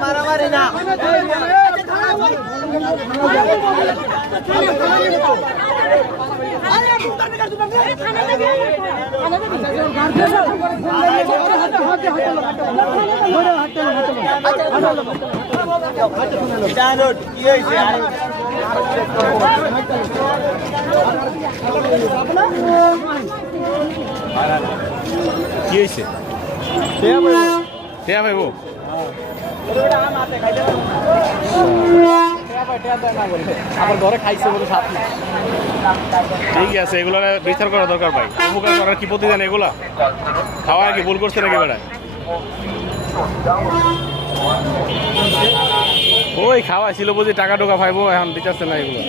মারামারি না কি হয়েছে ভাইব আমার ঘরে খাইছে বলে সাথে ঠিক আছে এগুলো বিচার করা দরকার ভাই উপকার করার কি প্রতিদিন এগুলা খাওয়া কি ভুল করছে নাকি বেড়ায় ওই খাওয়া ছিল বুঝি টাকা টোকা পাইবো এখন দিতেছে না এগুলো